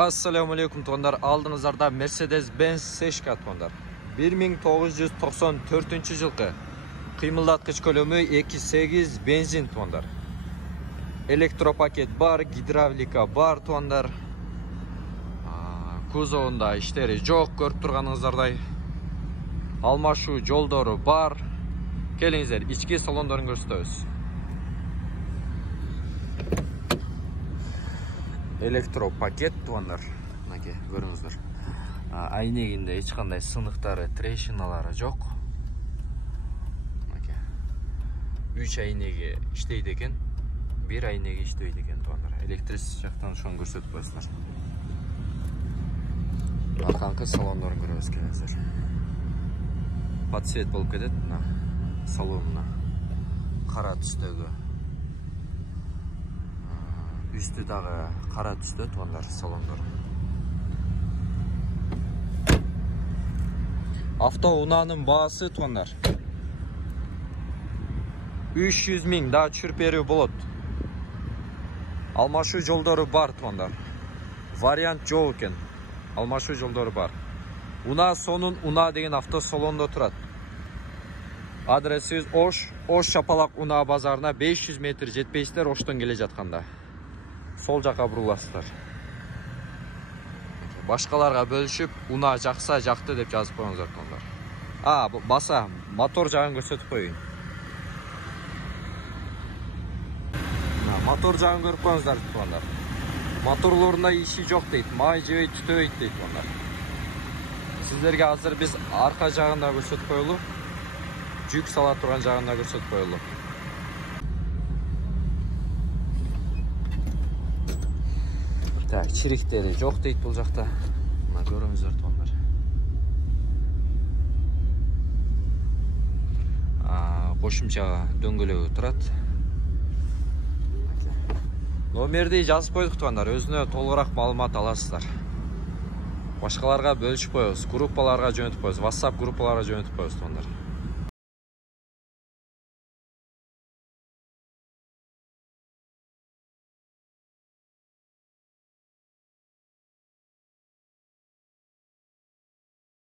Assalamu alaikum tuğanlar. Aldığınızlarda Mercedes-Benz C-Shka tuğanlar. 1994 жылғы kıyımıldatkıç kөлümü 2.8 benzin tuğanlar. Elektropaket bar, gidravlika bar tuğanlar. Kuzovunda işleri çok görüp turganыңыздардай. Almaşуу жолдору бар. Келиңиздер, içki salonlarını көрсөтөбүз. Elektropaket tuğanlar. Мынакей, көрүңүздөр. Айнегинде эч кандай сыныктары, трещиналары жок. Мынакей. 3 айнеги иштейт экен, 1 айнеги иштебейт экен туғандар. Электричество жактан ошону көрсөтүп коесуздар. Арканкы салондорун көрөбүз келиңиздер. Подсвет болуп кетет мына салонуна. Кара түстөгү. Üstü dağı kara түсті туғандар салондор. Авто унаанын баасы туғандар 300 000 да түшүрүп берүү болот. Алмашуу жолдору бар туғандар. Вариант жок экен. Алмашуу жолдору бар. Уна сонун уна деген авто салондо турат. Адресибиз Ош Шапалак уна базарына 500 метр жетпейсиздер Оштон келе жатканда. Сол жаққа бұрыласыздар. Башқаларға бөлішіп, уна жақса жақты деп жазып қойыңыздар туғандар. Баса, мотор жағын көрсетіп қойын. Мотор жағын көріп қойыңыздар туғандар. Моторларында иши жоқ дейді, май жебей түтөбейт дейді туғандар. Сіздерге азыр біз арқа жағында көрсетіп қойылу, жүк сала тұрған жағында көрсетіп қойылу. Так, чириктери жок дейт бул жакта. Мына көрүңүздөр туғандар. Кошумча дөңгөлөгү турат. Номерди жазып койдук туғандар. Өзүнө толугураак маалымат аласыздар. Башкаларга бөлүшүп коебуз, группаларга жөнөтүп коебуз, WhatsApp группаларга жөнөтүп коебуз туғандар.